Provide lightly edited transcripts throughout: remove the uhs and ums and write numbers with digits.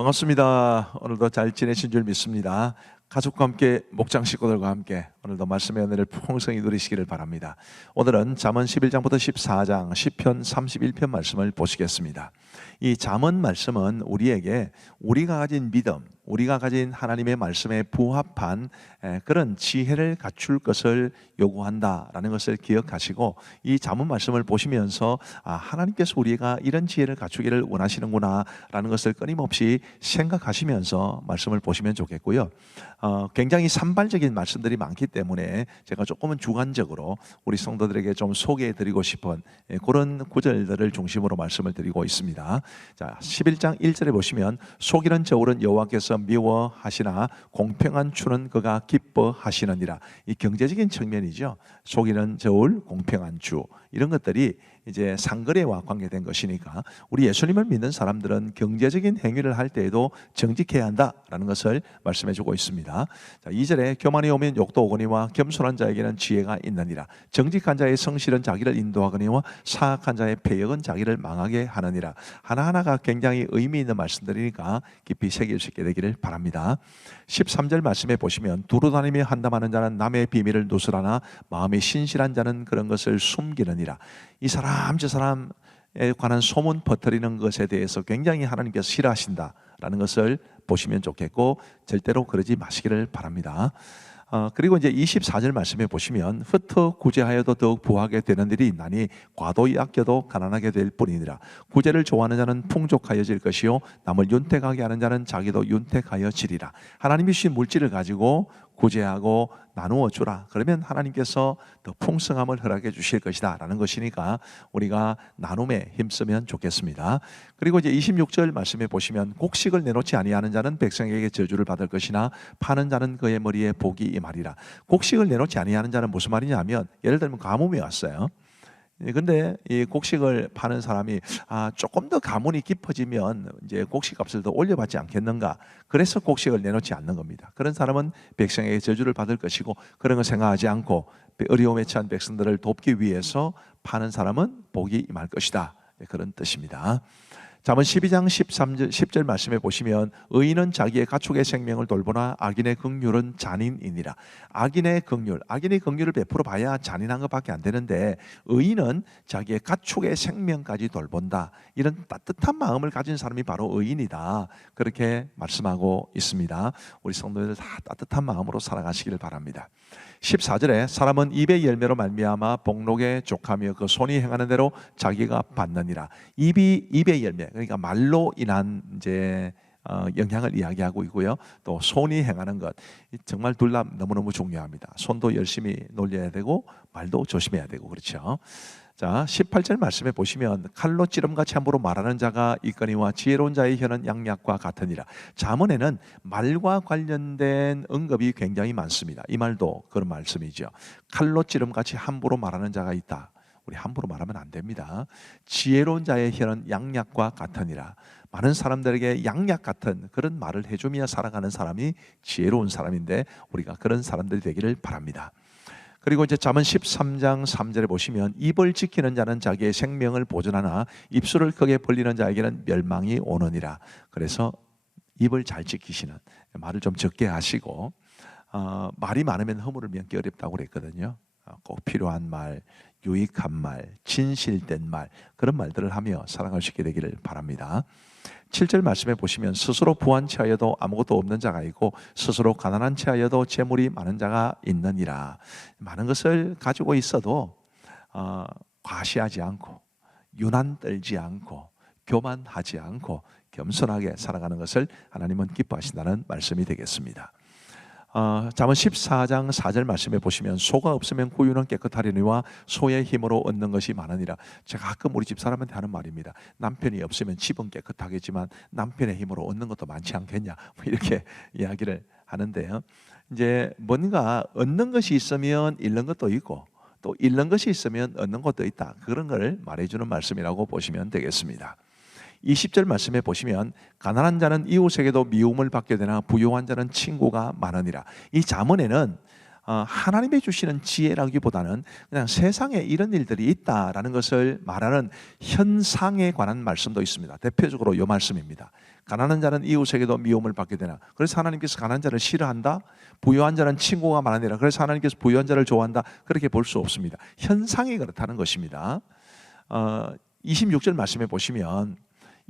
반갑습니다. 오늘도 잘 지내신 줄 믿습니다. 가족과 함께 목장 식구들과 함께 오늘도 말씀의 은혜를 풍성히 누리시기를 바랍니다. 오늘은 잠언 11장부터 14장 시편 31편 말씀을 보시겠습니다. 이 잠언 말씀은 우리에게 우리가 가진 믿음, 우리가 가진 하나님의 말씀에 부합한 그런 지혜를 갖출 것을 요구한다라는 것을 기억하시고, 이 잠언 말씀을 보시면서 하나님께서 우리가 이런 지혜를 갖추기를 원하시는구나 라는 것을 끊임없이 생각하시면서 말씀을 보시면 좋겠고요. 굉장히 산발적인 말씀들이 많기 때문에 제가 조금은 주관적으로 우리 성도들에게 좀 소개해드리고 싶은 그런 구절들을 중심으로 말씀을 드리고 있습니다. 자, 11장 1절에 보시면 속이는 저울은 여호와께서 미워하시나 공평한 추는 그가 기뻐하시느니라. 이 경제적인 측면이죠. 속이는 저울, 공평한 주, 이런 것들이 이제 상거래와 관계된 것이니까 우리 예수님을 믿는 사람들은 경제적인 행위를 할 때에도 정직해야 한다라는 것을 말씀해 주고 있습니다. 자, 2절에 교만이 오면 욕도 오거니와 겸손한 자에게는 지혜가 있느니라. 정직한 자의 성실은 자기를 인도하거니와 사악한 자의 패역은 자기를 망하게 하느니라. 하나하나가 굉장히 의미 있는 말씀들이니까 깊이 새길 수 있게 되기를 바랍니다. 13절 말씀에 보시면 두루 다니며 한담하는 자는 남의 비밀을 누설하나 마음이 신실한 자는 그런 것을 숨기느니라. 이 사람 저 사람에 관한 소문 퍼뜨리는 것에 대해서 굉장히 하나님께서 싫어하신다라는 것을 보시면 좋겠고, 절대로 그러지 마시기를 바랍니다. 그리고 이제 24절 말씀에 보시면 흩어 구제하여도 더욱 부하게 되는 일이 있나니 과도히 아껴도 가난하게 될 뿐이니라. 구제를 좋아하는 자는 풍족하여질 것이요 남을 윤택하게 하는 자는 자기도 윤택하여지리라. 하나님이 주신 물질을 가지고 구제하고 나누어 주라. 그러면 하나님께서 더 풍성함을 허락해 주실 것이다 라는 것이니까 우리가 나눔에 힘쓰면 좋겠습니다. 그리고 이제 26절 말씀에 보시면 곡식을 내놓지 아니하는 자는 백성에게 저주를 받을 것이나 파는 자는 그의 머리에 복이 임하리라. 곡식을 내놓지 아니하는 자는 무슨 말이냐면, 예를 들면 가뭄이 왔어요. 근데 이 곡식을 파는 사람이 조금 더 가문이 깊어지면 이제 곡식값을 더 올려받지 않겠는가, 그래서 곡식을 내놓지 않는 겁니다. 그런 사람은 백성에게 저주를 받을 것이고, 그런 걸 생각하지 않고 어려움에 처한 백성들을 돕기 위해서 파는 사람은 복이 임할 것이다, 그런 뜻입니다. 잠언 12장 10절 말씀에 보시면 의인은 자기의 가축의 생명을 돌보나 악인의 긍휼은 잔인이니라. 악인의 긍휼을 베풀어 봐야 잔인한 것밖에 안 되는데, 의인은 자기의 가축의 생명까지 돌본다. 이런 따뜻한 마음을 가진 사람이 바로 의인이다, 그렇게 말씀하고 있습니다. 우리 성도들 다 따뜻한 마음으로 살아가시기를 바랍니다. 14절에 사람은 입의 열매로 말미암아 복록에 족하며 그 손이 행하는 대로 자기가 받느니라. 입의 열매, 그러니까 말로 인한 이제 영향을 이야기하고 있고요. 또 손이 행하는 것, 정말 둘 다 너무너무 중요합니다. 손도 열심히 놀려야 되고 말도 조심해야 되고, 그렇죠. 자, 18절 말씀에 보시면 칼로 찌름같이 함부로 말하는 자가 있거니와 지혜로운 자의 혀는 양약과 같으니라. 잠언에는 말과 관련된 언급이 굉장히 많습니다. 이 말도 그런 말씀이죠. 칼로 찌름같이 함부로 말하는 자가 있다. 우리 함부로 말하면 안 됩니다. 지혜로운 자의 혀는 양약과 같으니라. 많은 사람들에게 양약 같은 그런 말을 해주며 살아가는 사람이 지혜로운 사람인데, 우리가 그런 사람들이 되기를 바랍니다. 그리고 이제 잠언 13장 3절에 보시면 입을 지키는 자는 자기의 생명을 보존하나 입술을 크게 벌리는 자에게는 멸망이 오느니라. 그래서 입을 잘 지키시는, 말을 좀 적게 하시고, 말이 많으면 허물을 면기 어렵다고 그랬거든요. 꼭 필요한 말, 유익한 말, 진실된 말, 그런 말들을 하며 살아갈 수 있게 되기를 바랍니다. 7절 말씀에 보시면 스스로 부한 체하여도 아무것도 없는 자가 있고 스스로 가난한 체하여도 재물이 많은 자가 있느니라. 많은 것을 가지고 있어도 과시하지 않고 유난 떨지 않고 교만하지 않고 겸손하게 살아가는 것을 하나님은 기뻐하신다는 말씀이 되겠습니다. 잠언 14장 4절 말씀에 보시면 소가 없으면 구유는 깨끗하려니와 소의 힘으로 얻는 것이 많으니라. 제가 가끔 우리 집 사람한테 하는 말입니다. 남편이 없으면 집은 깨끗하겠지만 남편의 힘으로 얻는 것도 많지 않겠냐, 이렇게 이야기를 하는데요. 이제 뭔가 얻는 것이 있으면 잃는 것도 있고 또 잃는 것이 있으면 얻는 것도 있다, 그런 걸 말해주는 말씀이라고 보시면 되겠습니다. 20절 말씀에 보시면 가난한 자는 이웃에게도 미움을 받게 되나 부유한 자는 친구가 많으니라. 이 잠언에는 하나님이 주시는 지혜라기보다는 그냥 세상에 이런 일들이 있다라는 것을 말하는 현상에 관한 말씀도 있습니다. 대표적으로 이 말씀입니다. 가난한 자는 이웃에게도 미움을 받게 되나. 그래서 하나님께서 가난한 자를 싫어한다. 부유한 자는 친구가 많으니라. 그래서 하나님께서 부유한 자를 좋아한다. 그렇게 볼 수 없습니다. 현상이 그렇다는 것입니다. 26절 말씀에 보시면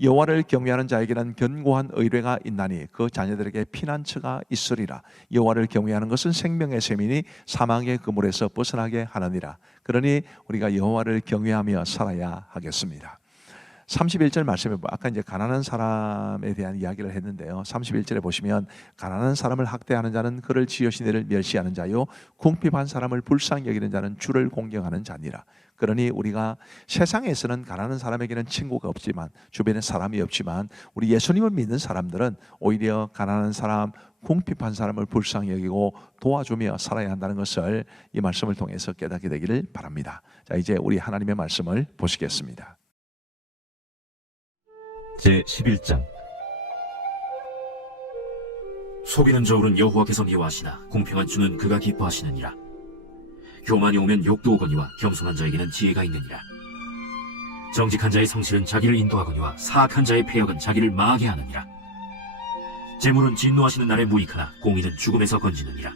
여호와를 경외하는 자에게는 견고한 의뢰가 있나니 그 자녀들에게 피난처가 있으리라. 여호와를 경외하는 것은 생명의 셈이니 사망의 그물에서 벗어나게 하느니라. 그러니 우리가 여호와를 경외하며 살아야 하겠습니다. 31절 말씀에 아까 이제 가난한 사람에 대한 이야기를 했는데요. 31절에 보시면 가난한 사람을 학대하는 자는 그를 지으신 이를 멸시하는 자요 궁핍한 사람을 불쌍히 여기는 자는 주를 공경하는 자니라. 그러니 우리가 세상에서는 가난한 사람에게는 친구가 없지만 주변에 사람이 없지만 우리 예수님을 믿는 사람들은 오히려 가난한 사람, 궁핍한 사람을 불쌍히 여기고 도와주며 살아야 한다는 것을 이 말씀을 통해서 깨닫게 되기를 바랍니다. 자, 이제 우리 하나님의 말씀을 보시겠습니다. 제11장. 속이는 저울은 여호와께서 미워하시나 공평한 주는 그가 기뻐하시느니라. 교만이 오면 욕도 오거니와 겸손한 자에게는 지혜가 있느니라. 정직한 자의 성실은 자기를 인도하거니와 사악한 자의 패역은 자기를 망하게 하느니라. 재물은 진노하시는 날에 무익하나 공의는 죽음에서 건지느니라.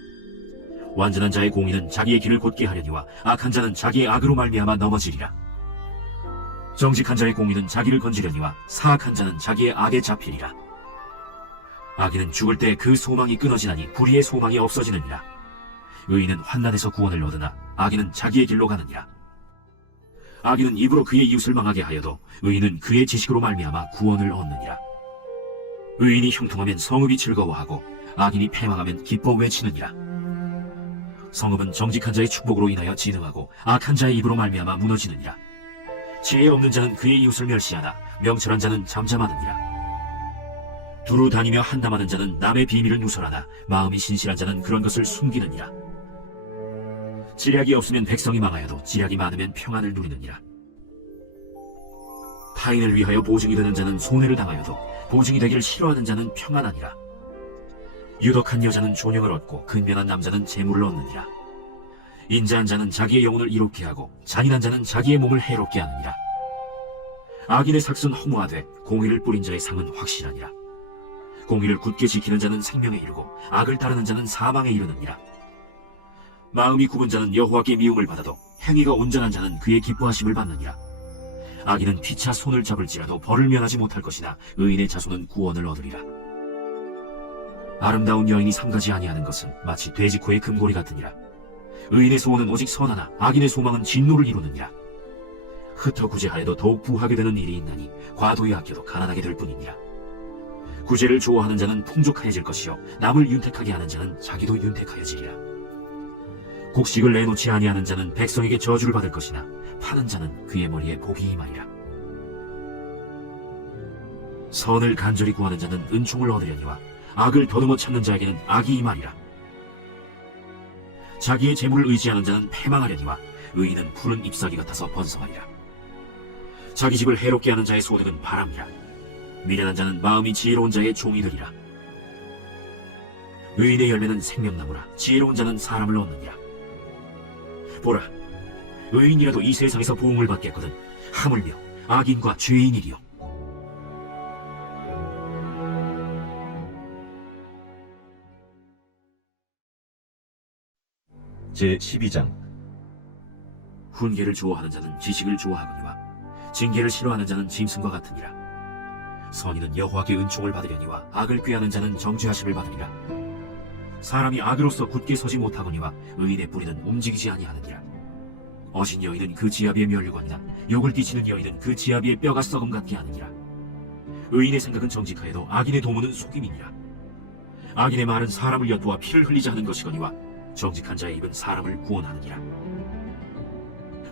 완전한 자의 공의는 자기의 길을 곧게 하려니와 악한 자는 자기의 악으로 말미암아 넘어지리라. 정직한 자의 공의는 자기를 건지려니와 사악한 자는 자기의 악에 잡히리라. 악인은 죽을 때 그 소망이 끊어지나니 불의의 소망이 없어지느니라. 의인은 환난에서 구원을 얻으나 악인은 자기의 길로 가느니라. 악인은 입으로 그의 이웃을 망하게 하여도 의인은 그의 지식으로 말미암아 구원을 얻느니라. 의인이 형통하면 성읍이 즐거워하고 악인이 패망하면 기뻐 외치느니라. 성읍은 정직한 자의 축복으로 인하여 진흥하고 악한 자의 입으로 말미암아 무너지느니라. 지혜 없는 자는 그의 이웃을 멸시하나 명철한 자는 잠잠하느니라. 두루 다니며 한담하는 자는 남의 비밀을 누설하나 마음이 신실한 자는 그런 것을 숨기느니라. 지략이 없으면 백성이 망하여도 지략이 많으면 평안을 누리느니라. 타인을 위하여 보증이 되는 자는 손해를 당하여도 보증이 되기를 싫어하는 자는 평안하니라. 유덕한 여자는 존영을 얻고 근면한 남자는 재물을 얻느니라. 인자한 자는 자기의 영혼을 이롭게 하고 잔인한 자는 자기의 몸을 해롭게 하느니라. 악인의 삭은 허무하되 공의를 뿌린 자의 상은 확실하니라. 공의를 굳게 지키는 자는 생명에 이르고 악을 따르는 자는 사망에 이르느니라. 마음이 굽은 자는 여호와께 미움을 받아도 행위가 온전한 자는 그의 기뻐하심을 받느니라. 악인은 피차 손을 잡을지라도 벌을 면하지 못할 것이나 의인의 자손은 구원을 얻으리라. 아름다운 여인이 삼가지 아니하는 것은 마치 돼지 코의 금고리 같으니라. 의인의 소원은 오직 선하나 악인의 소망은 진노를 이루느니라. 흩어 구제하여도 더욱 부하게 되는 일이 있나니 과도히 아껴도 가난하게 될 뿐이니라. 구제를 좋아하는 자는 풍족해질 것이요 남을 윤택하게 하는 자는 자기도 윤택하여지리라. 곡식을 내놓지 아니하는 자는 백성에게 저주를 받을 것이나 파는 자는 그의 머리에 복이 임하리라. 선을 간절히 구하는 자는 은총을 얻으려니와 악을 더듬어 찾는 자에게는 악이 임하리라. 자기의 재물을 의지하는 자는 패망하려니와 의인은 푸른 잎사귀 같아서 번성하리라. 자기 집을 해롭게 하는 자의 소득은 바람이라. 미련한 자는 마음이 지혜로운 자의 종이 되리라. 의인의 열매는 생명나무라. 지혜로운 자는 사람을 얻느니라. 보라, 의인이라도 이 세상에서 보응을 받겠거든 하물며 악인과 죄인이리요. 제12장. 훈계를 좋아하는 자는 지식을 좋아하거니와 징계를 싫어하는 자는 짐승과 같으니라. 선인은 여호와께 은총을 받으려니와 악을 꾀하는 자는 정죄하심을 받으리라. 사람이 악으로서 굳게 서지 못하거니와 의인의 뿌리는 움직이지 아니하느니라. 어신 여인은 그 지아비의 멸류관이나 욕을 끼치는 여인은 그 지아비의 뼈가 썩음 같게 하느니라. 의인의 생각은 정직하여도 악인의 도모는 속임이니라. 악인의 말은 사람을 엿보아 피를 흘리자 하는 것이거니와 정직한 자의 입은 사람을 구원하느니라.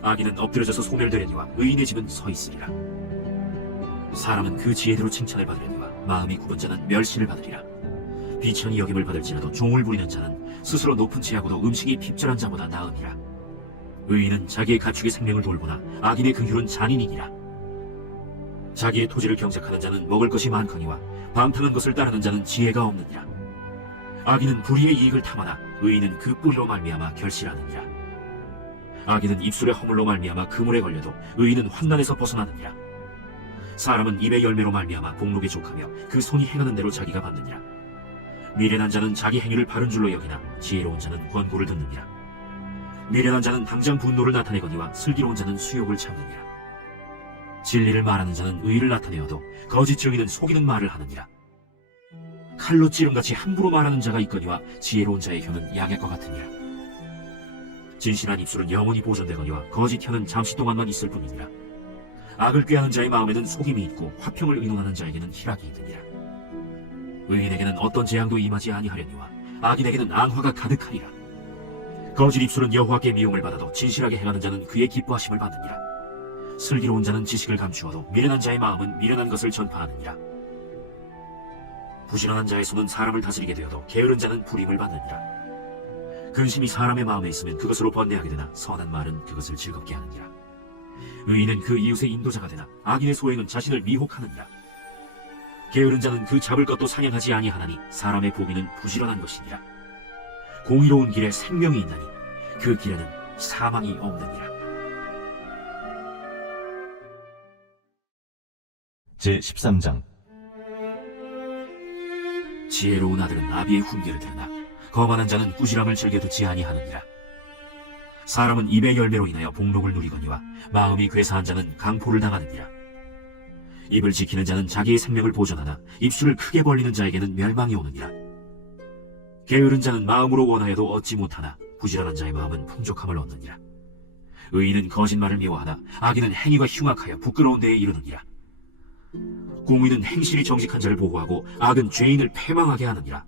악인은 엎드려져서 소멸되려니와 의인의 집은 서 있으리라. 사람은 그 지혜대로 칭찬을 받으려니와 마음이 굽은 자는 멸시를 받으리라. 비천히 여김을 받을지라도 종을 부리는 자는 스스로 높은 지하고도 음식이 핍절한 자보다 나으니라. 의인은 자기의 가축의 생명을 돌보나 악인의 긍휼은 잔인이니라. 자기의 토지를 경작하는 자는 먹을 것이 많거니와 방탕한 것을 따르는 자는 지혜가 없느니라. 악인은 불의의 이익을 탐하나 의인은 그 뿌리로 말미암아 결실하느니라. 악인은 입술의 허물로 말미암아 그물에 걸려도 의인은 환난에서 벗어나느니라. 사람은 입의 열매로 말미암아 복록에 족하며 그 손이 행하는 대로 자기가 받느니라. 미련한 자는 자기 행위를 바른 줄로 여기나 지혜로운 자는 권고를 듣느니라. 미련한 자는 당장 분노를 나타내거니와 슬기로운 자는 수욕을 참느니라. 진리를 말하는 자는 의를 나타내어도 거짓 증인은 속이는 말을 하느니라. 칼로 찌름같이 함부로 말하는 자가 있거니와 지혜로운 자의 혀는 약액과 같으니라. 진실한 입술은 영원히 보존되거니와 거짓 혀는 잠시 동안만 있을 뿐이니라. 악을 꾀하는 자의 마음에는 속임이 있고 화평을 의논하는 자에게는 희락이 있느니라. 의인에게는 어떤 재앙도 임하지 아니하려니와 악인에게는 앙화가 가득하리라. 거짓 입술은 여호와께 미움을 받아도 진실하게 행하는 자는 그의 기뻐하심을 받느니라. 슬기로운 자는 지식을 감추어도 미련한 자의 마음은 미련한 것을 전파하느니라. 부지런한 자의 손은 사람을 다스리게 되어도 게으른 자는 불임을 받느니라. 근심이 사람의 마음에 있으면 그것으로 번뇌하게 되나 선한 말은 그것을 즐겁게 하느니라. 의인은 그 이웃의 인도자가 되나 악인의 소행은 자신을 미혹하느니라. 게으른 자는 그 잡을 것도 사냥하지 아니하나니 사람의 보기는 부지런한 것이니라. 공의로운 길에 생명이 있나니 그 길에는 사망이 없느니라. 제13장. 지혜로운 아들은 아비의 훈계를 들으나 거만한 자는 꾸지람을 즐겨 듣지 아니하느니라. 사람은 입의 열매로 인하여 복록을 누리거니와 마음이 괴사한 자는 강포를 당하느니라. 입을 지키는 자는 자기의 생명을 보존하나 입술을 크게 벌리는 자에게는 멸망이 오느니라. 게으른 자는 마음으로 원하여도 얻지 못하나 부지런한 자의 마음은 풍족함을 얻느니라. 의인은 거짓말을 미워하나 악인은 행위가 흉악하여 부끄러운 데에 이르느니라. 공의는 행실이 정직한 자를 보호하고 악은 죄인을 패망하게 하느니라.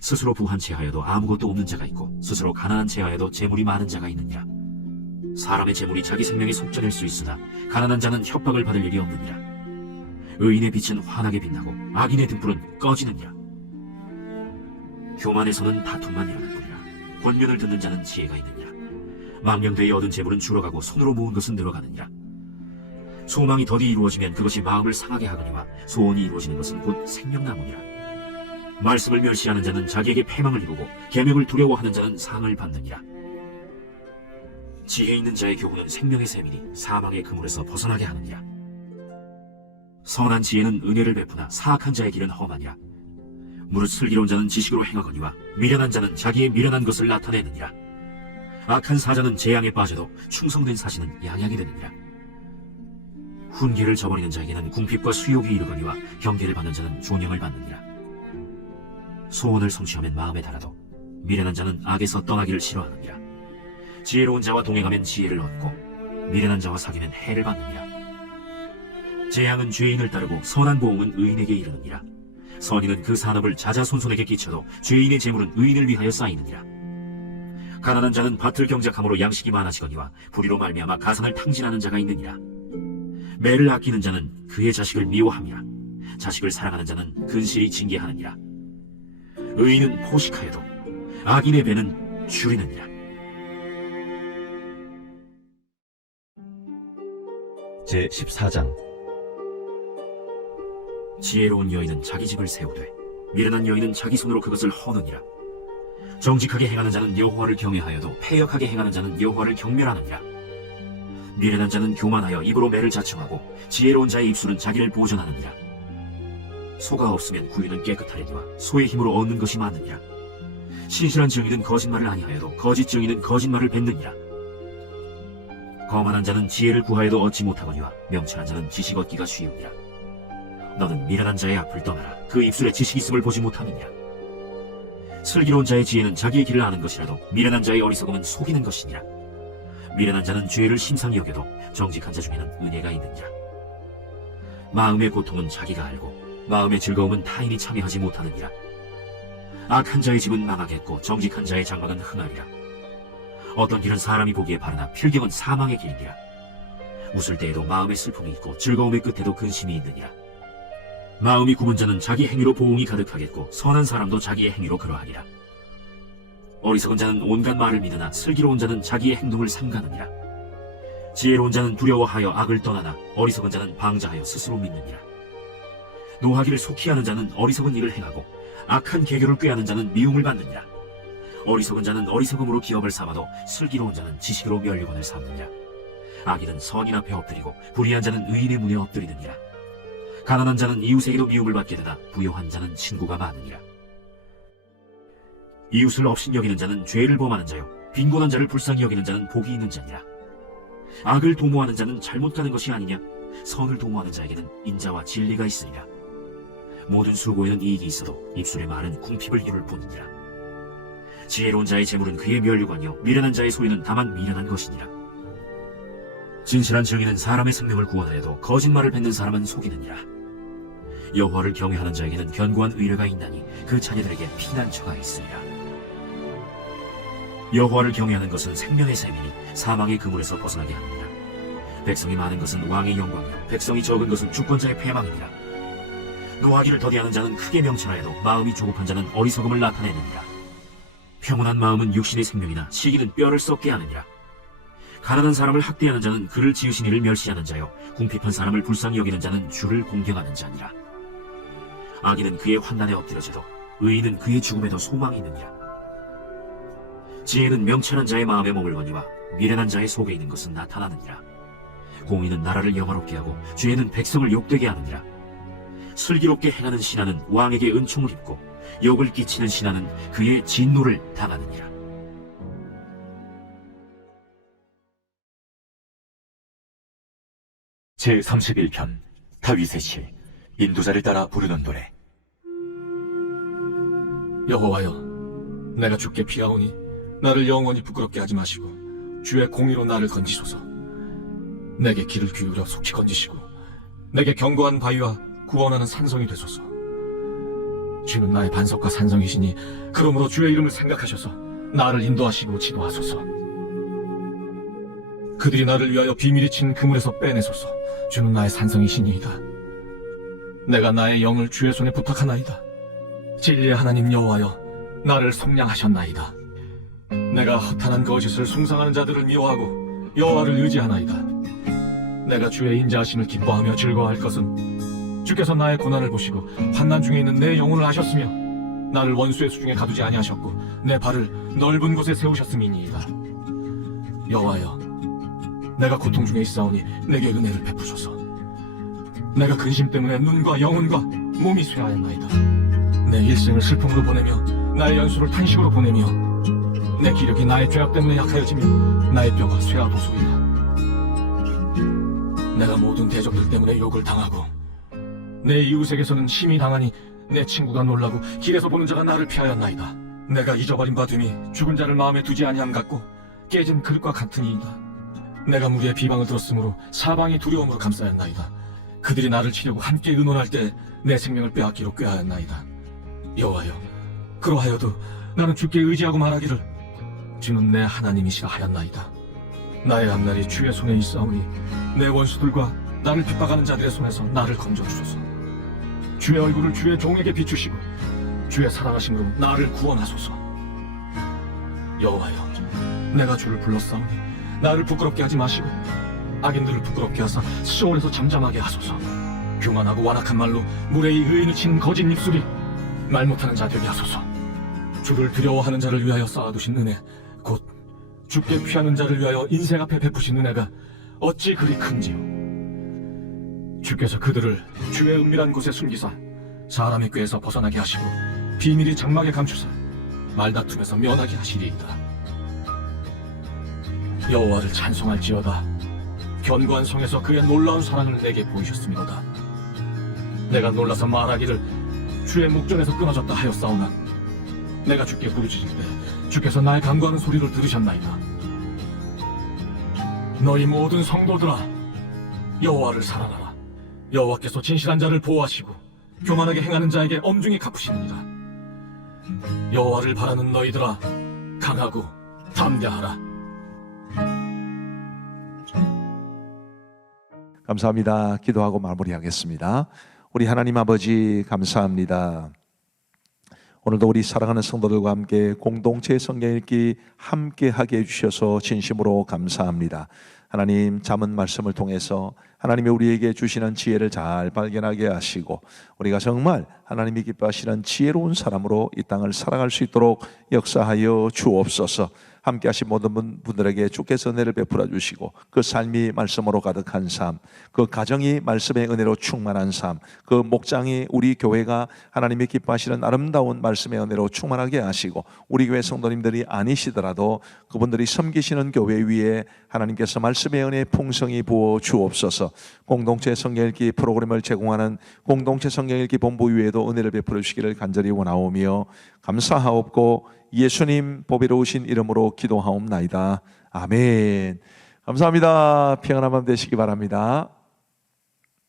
스스로 부한 채하여도 아무것도 없는 자가 있고 스스로 가난한 채하여도 재물이 많은 자가 있느니라. 사람의 재물이 자기 생명에 속전일 수 있으나 가난한 자는 협박을 받을 일이 없느니라. 의인의 빛은 환하게 빛나고 악인의 등불은 꺼지느니라. 교만에서는 다툼만 일어날 뿐이라. 권면을 듣는 자는 지혜가 있느니라. 망령되이 얻은 재물은 줄어가고 손으로 모은 것은 늘어가느니라. 소망이 더디 이루어지면 그것이 마음을 상하게 하거니와 소원이 이루어지는 것은 곧 생명나무니라. 말씀을 멸시하는 자는 자기에게 패망을 이루고 계명을 두려워하는 자는 상을 받느니라. 지혜 있는 자의 교훈은 생명의 샘이니 사망의 그물에서 벗어나게 하느니라. 선한 지혜는 은혜를 베푸나 사악한 자의 길은 험하니라. 무릇 슬기로운 자는 지식으로 행하거니와 미련한 자는 자기의 미련한 것을 나타내느니라. 악한 사자는 재앙에 빠져도 충성된 사신은 양약이 되느니라. 훈계를 저버리는 자에게는 궁핍과 수욕이 이르거니와 경계를 받는 자는 존영을 받느니라. 소원을 성취하면 마음에 달아도 미련한 자는 악에서 떠나기를 싫어하느니라. 지혜로운 자와 동행하면 지혜를 얻고 미련한 자와 사귀면 해를 받느니라. 재앙은 죄인을 따르고 선한 보응은 의인에게 이르느니라. 선인은 그 산업을 자자손손에게 끼쳐도 죄인의 재물은 의인을 위하여 쌓이느니라. 가난한 자는 밭을 경작함으로 양식이 많아지거니와 불의로 말미암아 가산을 탕진하는 자가 있느니라. 매를 아끼는 자는 그의 자식을 미워함이라. 자식을 사랑하는 자는 근실이 징계하느니라. 의인은 포식하여도 악인의 배는 줄이느니라. 제14장. 지혜로운 여인은 자기 집을 세우되 미련한 여인은 자기 손으로 그것을 허느니라. 정직하게 행하는 자는 여호와를 경외하여도 패역하게 행하는 자는 여호와를 경멸하느니라. 미련한 자는 교만하여 입으로 매를 자청하고 지혜로운 자의 입술은 자기를 보존하느니라. 소가 없으면 구유는 깨끗하려니와 소의 힘으로 얻는 것이 많느니라. 신실한 증인은 거짓말을 아니하여도 거짓 증인은 거짓말을 뱉느니라. 거만한 자는 지혜를 구하여도 얻지 못하거니와 명철한 자는 지식 얻기가 쉬우니라. 너는 미련한 자의 앞을 떠나라. 그 입술에 지식이 있음을 보지 못하느니라. 슬기로운 자의 지혜는 자기의 길을 아는 것이라도 미련한 자의 어리석음은 속이는 것이니라. 미련한 자는 죄를 심상히 여겨도 정직한 자 중에는 은혜가 있느니라. 마음의 고통은 자기가 알고 마음의 즐거움은 타인이 참여하지 못하느니라. 악한 자의 집은 망하겠고 정직한 자의 장막은 흥하리라. 어떤 길은 사람이 보기에 바르나 필경은 사망의 길이니라. 웃을 때에도 마음의 슬픔이 있고 즐거움의 끝에도 근심이 있느니라. 마음이 굽은 자는 자기 행위로 보응이 가득하겠고 선한 사람도 자기의 행위로 그러하리라. 어리석은 자는 온갖 말을 믿으나 슬기로운 자는 자기의 행동을 삼가느니라. 지혜로운 자는 두려워하여 악을 떠나나 어리석은 자는 방자하여 스스로 믿느니라. 노하기를 속히 하는 자는 어리석은 일을 행하고 악한 계교를 꾀하는 자는 미움을 받느니라. 어리석은 자는 어리석음으로 기업을 삼아도 슬기로운 자는 지식으로 면류관을 삼느니라. 악인은 선인 앞에 엎드리고 불의한 자는 의인의 문에 엎드리느니라. 가난한 자는 이웃에게도 미움을 받게 되나 부요한 자는 친구가 많으니라. 이웃을 업신여기는 자는 죄를 범하는 자요 빈곤한 자를 불쌍히 여기는 자는 복이 있는 자니라. 악을 도모하는 자는 잘못 가는 것이 아니냐? 선을 도모하는 자에게는 인자와 진리가 있으리라. 모든 수고에는 이익이 있어도 입술의 말은 궁핍을 이룰 뿐이니라. 지혜로운 자의 재물은 그의 면류관이요 미련한 자의 소유는 다만 미련한 것이니라. 진실한 증인은 사람의 생명을 구원하여도 거짓말을 뱉는 사람은 속이느니라. 여호와를 경외하는 자에게는 견고한 의뢰가 있나니 그 자녀들에게 피난처가 있으리라. 여호와를 경외하는 것은 생명의 샘이니 사망의 그물에서 벗어나게 하느니라. 백성이 많은 것은 왕의 영광이요 백성이 적은 것은 주권자의 패망이니라. 노하기를 더디하는 자는 크게 명철하여도 마음이 조급한 자는 어리석음을 나타내느니라. 평온한 마음은 육신의 생명이나 시기는 뼈를 썩게 하느니라. 가난한 사람을 학대하는 자는 그를 지으신 이를 멸시하는 자요 궁핍한 사람을 불쌍히 여기는 자는 주를 공경하는 자니라. 악인은 그의 환난에 엎드려져도 의인은 그의 죽음에도 소망이 있느니라. 지혜는 명철한 자의 마음에 몸을 거니와 미련한 자의 속에 있는 것은 나타나느니라. 공의는 나라를 영화롭게 하고 죄는 백성을 욕되게 하느니라. 슬기롭게 행하는 신하는 왕에게 은총을 입고 욕을 끼치는 신하는 그의 진노를 당하느니라. 제31편 다윗의 시 인도자를 따라 부르는 노래. 여호와여, 내가 주께 피하오니 나를 영원히 부끄럽게 하지 마시고 주의 공의로 나를 건지소서. 내게 귀를 기울여 속히 건지시고 내게 견고한 바위와 구원하는 산성이 되소서. 주는 나의 반석과 산성이시니 그러므로 주의 이름을 생각하셔서 나를 인도하시고 지도하소서. 그들이 나를 위하여 비밀이 친 그물에서 빼내소서. 주는 나의 산성이시니이다. 내가 나의 영을 주의 손에 부탁하나이다. 진리의 하나님 여호와여, 나를 속량하셨나이다. 내가 허탄한 거짓을 숭상하는 자들을 미워하고 여호와를 의지하나이다. 내가 주의 인자하심을 기뻐하며 즐거워할 것은 주께서 나의 고난을 보시고 환난 중에 있는 내 영혼을 아셨으며 나를 원수의 수중에 가두지 아니하셨고 내 발을 넓은 곳에 세우셨음이니이다. 여호와여, 내가 고통 중에 있사오니 내게 은혜를 베푸소서. 내가 근심 때문에 눈과 영혼과 몸이 쇠하였나이다. 내 일생을 슬픔으로 보내며 나의 연수를 탄식으로 보내며 내 기력이 나의 죄악 때문에 약하여지며 나의 뼈가 쇠하도소이다. 내가 모든 대적들 때문에 욕을 당하고 내 이웃에게서는 심히 당하니 내 친구가 놀라고 길에서 보는 자가 나를 피하였나이다. 내가 잊어버린 바 됨이 죽은 자를 마음에 두지 아니함 같고 깨진 그릇과 같으니이다. 내가 무리의 비방을 들었으므로 사방이 두려움으로 감싸였나이다. 그들이 나를 치려고 함께 의논할 때 내 생명을 빼앗기로 꾀하였나이다. 여호와여, 그러하여도 나는 주께 의지하고 말하기를 주는 내 하나님이시라 하였나이다. 나의 앞날이 주의 손에 있사오니 내 원수들과 나를 핍박하는 자들의 손에서 나를 건져주소서. 주의 얼굴을 주의 종에게 비추시고 주의 사랑하심으로 나를 구원하소서. 여호와여, 내가 주를 불렀사오니 나를 부끄럽게 하지 마시고 악인들을 부끄럽게 하사 시온에서 잠잠하게 하소서. 교만하고 완악한 말로 무례히 의인을 치는 거짓 입술이 말 못하는 자 되게 하소서. 주를 두려워하는 자를 위하여 쌓아두신 은혜, 곧 주께 피하는 자를 위하여 인생 앞에 베푸신 은혜가 어찌 그리 큰지요. 주께서 그들을 주의 은밀한 곳에 숨기사 사람의 꾀에서 벗어나게 하시고 비밀이 장막에 감추사 말다툼에서 면하게 하시리이다. 여호와를 찬송할지어다. 견고한 성에서 그의 놀라운 사랑을 내게 보이셨음이로다. 내가 놀라서 말하기를 주의 목전에서 끊어졌다 하였사오나 내가 주께 부르짖을 때 주께서 나의 간구하는 소리를 들으셨나이다. 너희 모든 성도들아, 여호와를 사랑하라. 여호와께서 진실한 자를 보호하시고 교만하게 행하는 자에게 엄중히 갚으시느니라. 여호와를 바라는 너희들아, 강하고 담대하라. 감사합니다. 기도하고 마무리하겠습니다. 우리 하나님 아버지 감사합니다. 오늘도 우리 사랑하는 성도들과 함께 공동체 성경 읽기 함께 하게 해주셔서 진심으로 감사합니다. 하나님 잠언 말씀을 통해서 하나님이 우리에게 주시는 지혜를 잘 발견하게 하시고 우리가 정말 하나님이 기뻐하시는 지혜로운 사람으로 이 땅을 살아갈 수 있도록 역사하여 주옵소서. 함께 하신 모든 분들에게 주께서 은혜를 베풀어 주시고 그 삶이 말씀으로 가득한 삶, 그 가정이 말씀의 은혜로 충만한 삶, 그 목장이 우리 교회가 하나님이 기뻐하시는 아름다운 말씀의 은혜로 충만하게 하시고 우리 교회 성도님들이 아니시더라도 그분들이 섬기시는 교회 위에 하나님께서 말씀의 은혜의 풍성이 부어 주옵소서. 공동체 성경읽기 프로그램을 제공하는 공동체 성경읽기 본부 위에도 은혜를 베풀어 주시기를 간절히 원하오며 감사하옵고 예수님 보배로우신 이름으로 기도하옵나이다. 아멘. 감사합니다. 평안한 밤 되시기 바랍니다.